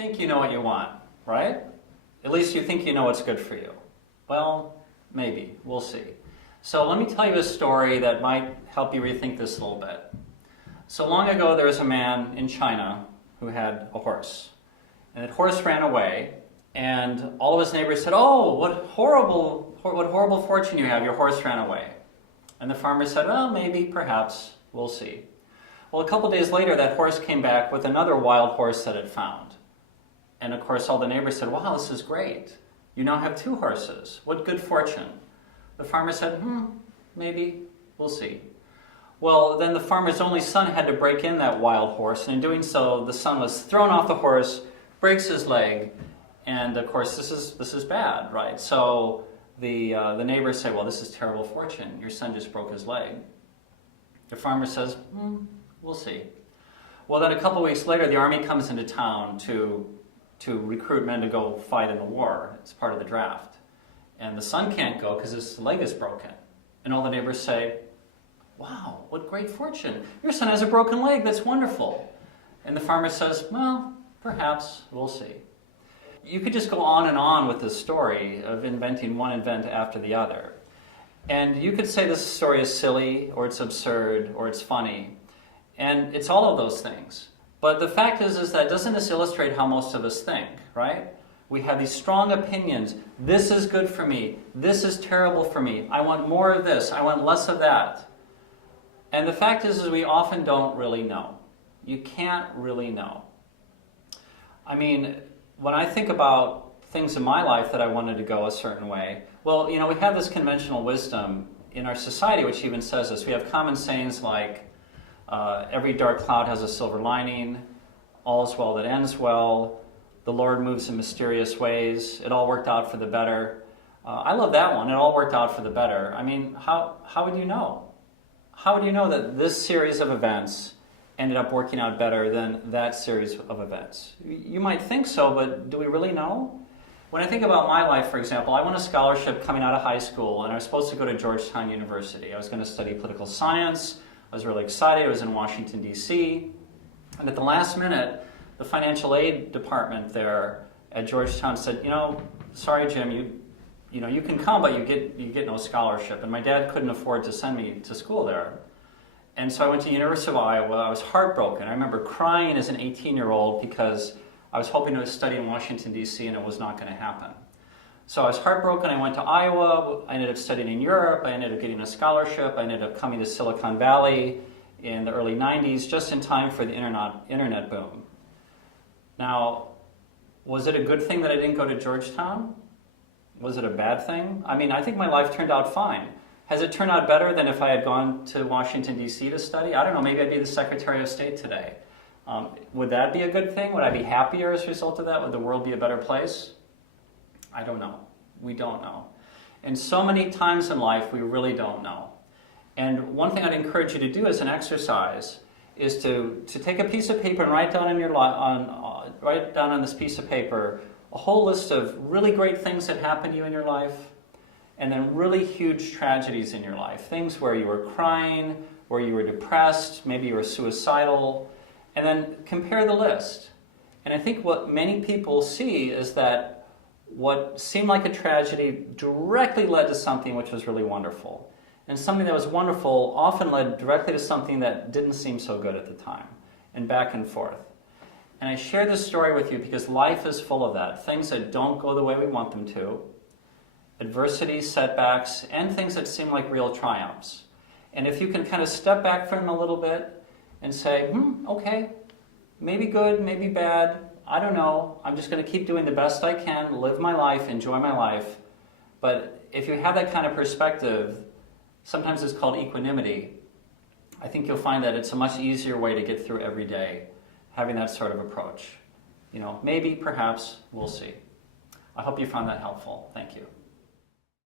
think you know what you want, right? At least you think you know what's good for you. Well, maybe. We'll see. So let me tell you a story that might help you rethink this a little bit. So long ago, there was a man in China who had a horse. And that horse ran away, and all of his neighbors said, "Oh, what horrible fortune you have, your horse ran away." And the farmer said, "Well, maybe, perhaps, we'll see." Well, a couple days later, that horse came back with another wild horse that it found. And of course, all the neighbors said, "Wow, this is great. You now have 2 horses. What good fortune." The farmer said, maybe, we'll see. Well, then the farmer's only son had to break in that wild horse, and in doing so, the son was thrown off the horse, breaks his leg, and of course, this is bad, right? So the neighbors say, "Well, this is terrible fortune. Your son just broke his leg." The farmer says, "We'll see." Well, then a couple weeks later, the army comes into town to recruit men to go fight in the war. It's part of the draft. And the son can't go because his leg is broken. And all the neighbors say, "Wow, what great fortune. Your son has a broken leg. That's wonderful." And the farmer says, "Well, perhaps, we'll see." You could just go on with this story of inventing one event after the other. And you could say this story is silly, or it's absurd, or it's funny. And it's all of those things. But the fact is that doesn't this illustrate how most of us think, right? We have these strong opinions. This is good for me. This is terrible for me. I want more of this. I want less of that. And the fact is we often don't really know. You can't really know. I mean, when I think about things in my life that I wanted to go a certain way, well, we have this conventional wisdom in our society which even says this. We have common sayings like, every dark cloud has a silver lining, all's well that ends well, the Lord moves in mysterious ways, it all worked out for the better. I love that one, it all worked out for the better. I mean, how would you know? How would you know that this series of events ended up working out better than that series of events? You might think so, but do we really know? When I think about my life, for example, I won a scholarship coming out of high school, and I was supposed to go to Georgetown University. I was going to study political science. I was really excited. I was in Washington, D.C. And at the last minute, the financial aid department there at Georgetown said, "Sorry, Jim, you can come, but you get no scholarship." And my dad couldn't afford to send me to school there. And so I went to the University of Iowa. I was heartbroken. I remember crying as an 18-year-old because I was hoping to study in Washington, D.C., and it was not going to happen. So I was heartbroken. I went to Iowa. I ended up studying in Europe. I ended up getting a scholarship. I ended up coming to Silicon Valley in the early 90s, just in time for the internet boom. Now, was it a good thing that I didn't go to Georgetown? Was it a bad thing? I mean, I think my life turned out fine. Has it turned out better than if I had gone to Washington, D.C. to study? I don't know. Maybe I'd be the Secretary of State today. Would that be a good thing? Would I be happier as a result of that? Would the world be a better place? I don't know. We don't know. And so many times in life, we really don't know. And one thing I'd encourage you to do as an exercise is to take a piece of paper and write down on this piece of paper a whole list of really great things that happened to you in your life, and then really huge tragedies in your life. Things where you were crying, where you were depressed, maybe you were suicidal, and then compare the list. And I think what many people see is that what seemed like a tragedy directly led to something which was really wonderful. And something that was wonderful often led directly to something that didn't seem so good at the time, and back and forth. And I share this story with you because life is full of that. Things that don't go the way we want them to, adversity, setbacks, and things that seem like real triumphs. And if you can kind of step back from them a little bit and say, okay, maybe good, maybe bad, I don't know. I'm just going to keep doing the best I can, live my life, enjoy my life. But if you have that kind of perspective, sometimes it's called equanimity. I think you'll find that it's a much easier way to get through every day, having that sort of approach. Maybe, perhaps, we'll see. I hope you found that helpful. Thank you.